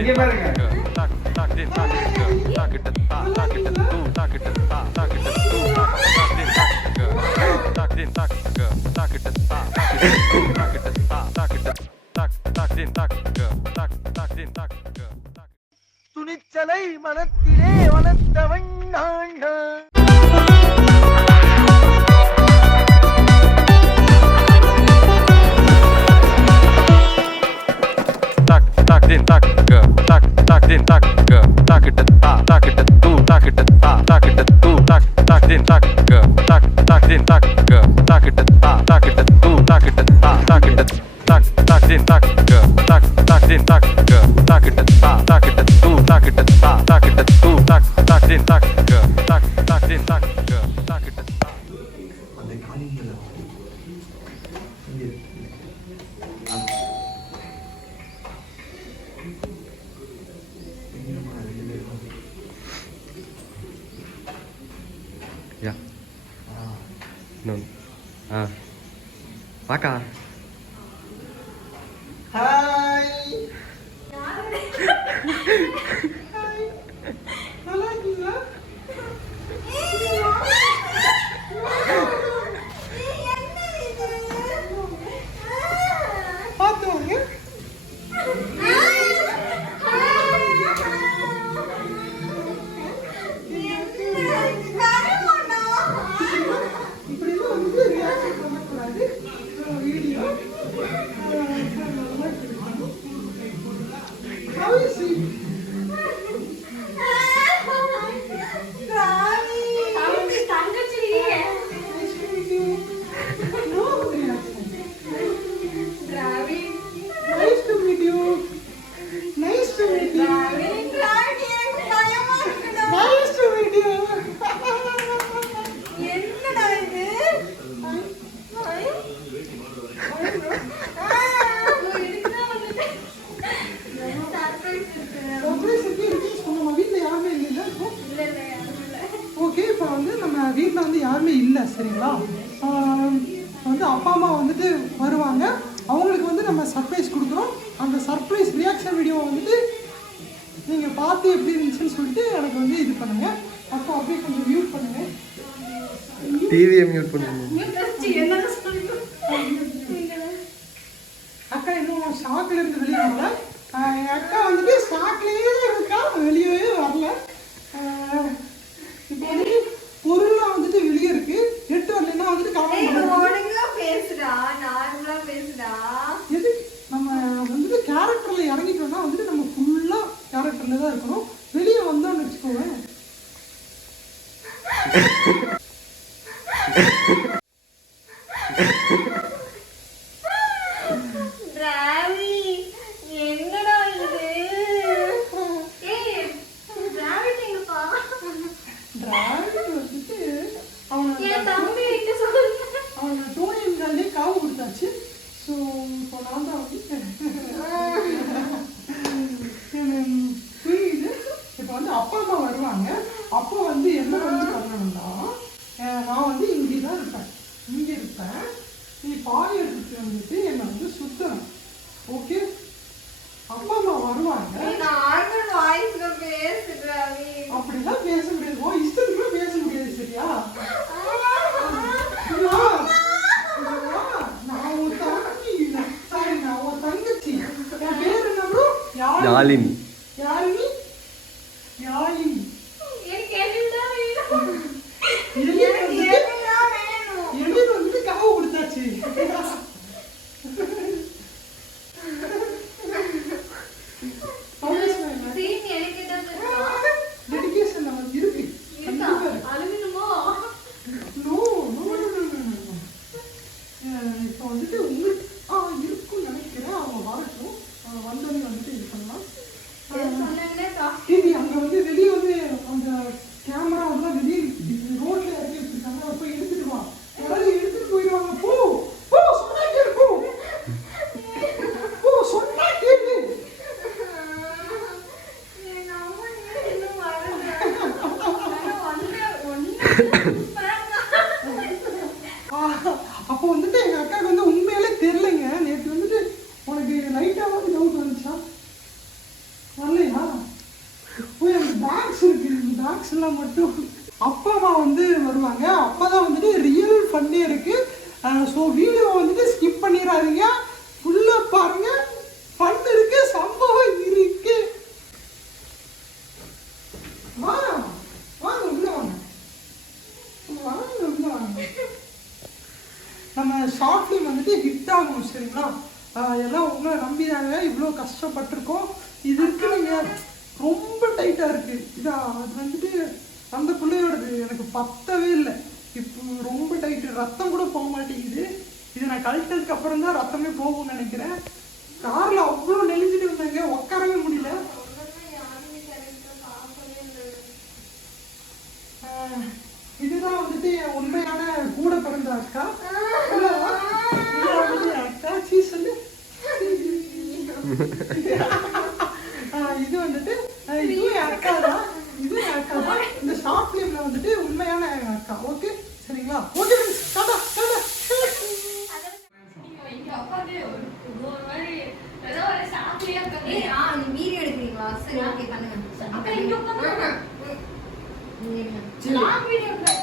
இங்க பாருங்க. துணிச்சலை மனத்திலே வளர்த்தவன் நான். Ja. Nun. Paka. Hai. Hai. நல்லா இருக்கீங்களா? பாத்துவாங்க. ஓகே, இப்போ வந்து நம்ம வீட்டில் வந்து யாருமே இல்லை சரிங்களா. வந்து அப்பா அம்மா வந்துட்டு வருவாங்க, அவங்களுக்கு வந்து நம்ம சர்ப்ரைஸ் கொடுக்குறோம். அந்த சர்ப்ரைஸ் ரியாக்ஷன் வீடியோ வந்துட்டு நீங்கள் பார்த்து எப்படி இருந்துச்சுன்னு சொல்லிட்டு எனக்கு வந்து இது பண்ணுங்க. அப்போ அப்படியே கொஞ்சம் மியூட் பண்ணுங்க, டிவியை மியூட் பண்ணுங்க. அக்கா இன்னும் ஸ்டாக்ல இருந்து வெளியே வரல. என் அக்கா வந்துட்டு ஸ்டாக்லேயே தான் இருக்கா, வெளியவே வரல. இப்போ வந்துட்டு பொருள்லாம் வந்துட்டு வெளியே இருக்கு, எட்டு வரலன்னா வந்துட்டு எது நம்ம வந்துட்டு கேரக்டர்ல இறங்கிட்டோம்னா வந்துட்டு நம்ம ஃபுல்லா கேரக்டர்ல தான் இருக்கணும். வெளியே வந்தோம்னு வச்சுக்கோங்க. அவனை டோனியன்காலே காவு கொடுத்தாச்சு. ஸோ இப்போ நான் தான் வந்து புரியுது. இப்போ வந்து அப்பா அம்மா வருவாங்க, அப்போ வந்து என்ன வந்து பண்ணணும்னா நான் வந்து இங்கே தான் இருப்பேன், இங்கே இருப்பேன். நீ பாய் எடுத்துட்டு வந்துட்டு என்னை வந்து சுத்தணும். ஓகே, அப்பா அம்மா வருவாங்க. அப்படிலாம் பேச முடியாது, இஷ்டத்துக்குள்ள பேச முடியாது சரியா. நான் ஒரு தங்கச்சி, சாரி நான் ஒரு தங்கச்சி. என் பேர் என்ன ப்ரோ? யாழினி. யாழினி, யாழினி. எளிர் வந்துட்டு காவு கொடுத்தாச்சு. டெடிகேஷன் நமக்கு இருக்கு. இப்போ வந்துட்டு உங்களுக்கு இருக்கும்னு நினைக்கிறேன். அவங்க வரட்டும், வந்தோடனே வந்துட்டு இது பண்ணலாம். அங்கே வந்து வெளியே வந்து அந்த கேமரா வந்து வெளியே ரோட்ல இறக்கி வச்சிருக்காங்க, போய் எடுத்துட்டு வா. யாராவது எடுத்துட்டு போயிடுவாங்க. போ போ, சொன்னா கேளு, போ போ, சொன்னா கேளு. அப்போ வந்துட்டு எங்க அக்காவுக்கு வந்து உண்மையிலே தெரியலைங்க. நேற்று வந்துட்டு உனக்கு லைட்டாவது டவுட் வந்துச்சா? டாக்ஸ்லாம் மட்டும் அப்பா அம்மா வந்து வருவாங்க. அப்போ தான் வந்துட்டு ரியல் ஃபன்னே இருக்கு. ஸோ வீடியோவை வந்துட்டு ஸ்கிப் பண்ணிடாதீங்க, ஃபுல்லாக பாருங்க. ஃபன் இருக்கு, சம்பவம் இருக்கு. வாங்க வாங்க உள்ள வாங்க, வாங்க உள்ள வாங்க. நம்ம ஷார்ட் ஃபிலிம் வந்துட்டு ஹிட் ஆகும் சரிங்களா. எல்லாம் உங்களை நம்பிதாங்க இவ்வளோ கஷ்டப்பட்டிருக்கோம். இது இருக்குதுங்க ரொம்ப டைட்டாக இருக்குது. இதா அது வந்துட்டு அந்த பிள்ளையோடது எனக்கு பத்தவே இல்லை. இப்போ ரொம்ப டைட்டு, ரத்தம் கூட போக மாட்டேங்குது. இது நான் கழட்டதுக்கு அப்புறம் தான் ரத்தமே போகும்னு நினைக்கிறேன். காரில் அவ்வளோ நெளிஞ்சிட்டு இருந்தாங்க, உட்காரவே முடியல. இதுதான் வந்துட்டு என் உண்மையான கூட பிறந்த அக்கா. அக்கா சீ சொல்லு. இது வந்துட்டு இதுவும் என் அக்கா தான், இதுவும் என் அக்கா தான். இந்த ஷார்ட் ஃபிலிம்ல வந்துட்டு உண்மையான அக்கா. ஓகே சரிங்களா? ஓகே டாடா டாடா. வீடியோ எடுக்கிறீங்களா? சரி ஓகே பண்ணுங்க. அக்கா இங்க உட்காருங்க. நான் வீடியோ எடுக்கிறேன்.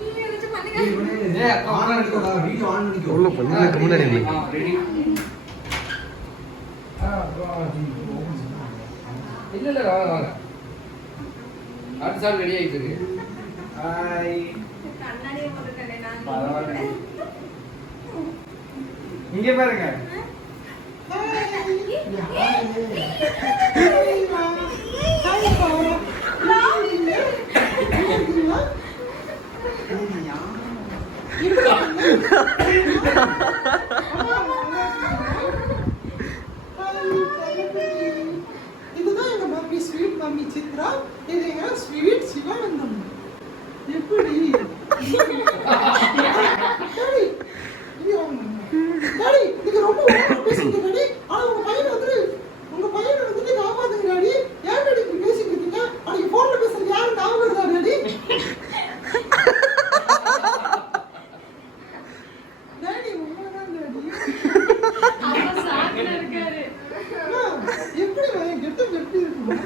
வீடியோ வச்சு பண்ணுங்க. வீடியோ ஆன் பண்ணிக்கோ. உள்ள பண்ணுங்க முன்னாடி ரெடி. இல்ல வாங்க அடுத்த சார் ரெடி ஆயிட்டு இருக்கு. ஹாய். கண்ணாடியை போட்டுட்டேன் நான். பரவாயில்லை. இங்க பாருங்க. இதுதான் எங்க மம்மி, ஸ்வீட் மம்மி சித்ரா. இது எங்க ஸ்வீட் சிவானந்தம். எப்படி டாடி நீங்க ரொம்ப ஓவரா பேசுறீங்க டாடி. ஆனா உங்க பையனை வந்துட்டு காப்பாத்துங்க டாடி. ஏன் டாடி இப்படி பேசிட்டு இருக்கீங்க? அன்னைக்கு போன்ல பேசுறது யாரு ஞாபகம் இருக்கா டாடி? டாடி உண்மைதான் டாடி. அப்பா சாப்பிட்டு இருக்காரு. எப்படி கெட்ட எப்படி இருக்குமா?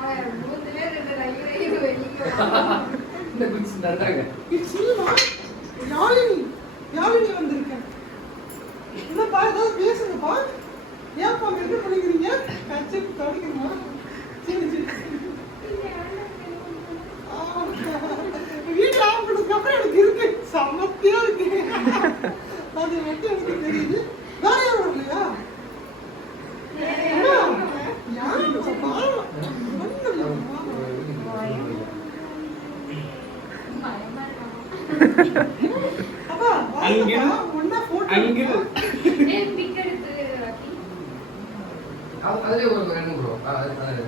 அவன் மூஞ்சிலே ரெண்டு ரயில் வெளியே இந்த குச்சி நடந்தாங்க. சினிமா யாழினி வந்திருக்கேன். என்னப்பா ஏதாவது பேசுங்கப்பா. ஏன்ப்பா மெட்டு பண்ணிக்கிறீங்க? கட்சி தொடங்குமா? சரி வீட்டில் ஆஃப் பண்ணதுக்கு அப்புறம் எனக்கு இருக்கு, சமத்தியா இருக்கு. அது மட்டும் எனக்கு தெரியுது. வேற யாரும் வரலையா? அப்பா ஒன்னா போட்டோ பிக் எடுத்து ராக்கி. அதுல ஒரு ரெண்டு ப்ரோ அது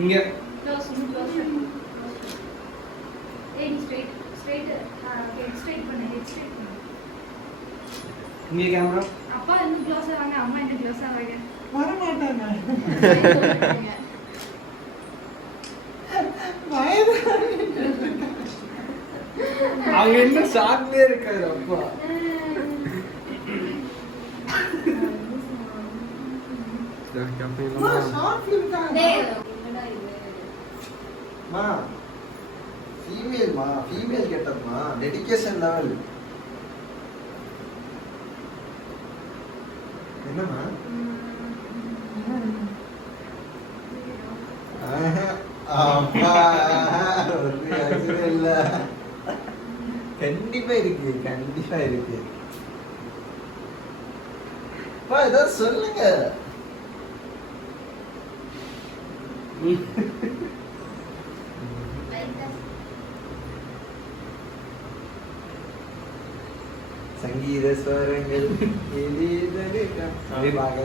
இங்க க்ளோஸ் ஏய் ஸ்ட்ரைட் ஹெட் ஸ்ட்ரைட் பண்ணு. இங்க கேமரா. அப்பா இன்னும் க்ளோஸா வாங்க, அம்மா இன்னும் க்ளோஸா வாங்க. வர மாட்டாங்க. அவங்க என்ன ஷார்ட்லயே இருக்காரு அப்பா. ஷார்ட் ஃபிலிம்காக டேய் என்னடா இது? மா ஃபீமேல் கெட்டப்மா, டெடிகேஷன் லெவல். என்னம்மா? அப்பா ஒரு யோசனை இல்ல. கண்டிப்பா இருக்கு. அப்பா ஏதாவது சொல்லுங்க. சங்கீத ஸ்வரங்கள் அப்படியே பார்க்க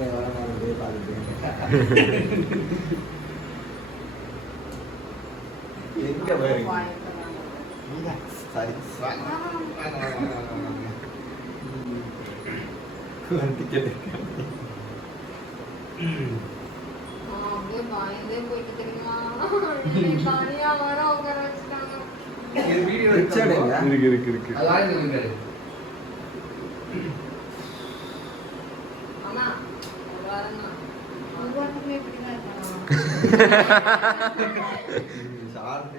எங்க பாருங்க. சாரி அப்படியே பயந்தே போயிட்டு தெரியுமா? தனியா வர உட்கார வச்சுட்டாங்க. இது வீடியோ ரிச்சர்ட் எங்க? இருக்கு அதான் இருக்காரு. அம்மா ஒரு வாரம் தான். ஷார்ட்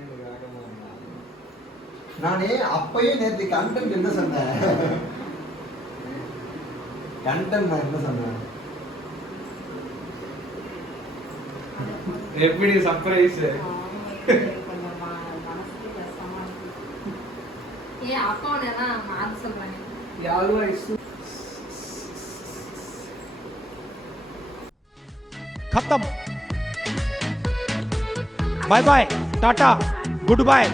நானே அப்பயே நேற்று கண்டென்ட் என்ன சொன்னேன் கண்டென்ட் நான் என்ன சொன்னேன் எப்படி சர்ப்ரைஸ் கொஞ்சம் மனசுக்கு கஷ்டமா இருக்கு. ஏன் அக்கௌண்ட் எல்லாம் மாத்த சொல்றாங்க. யாரும் खत्म bye bye tata good bye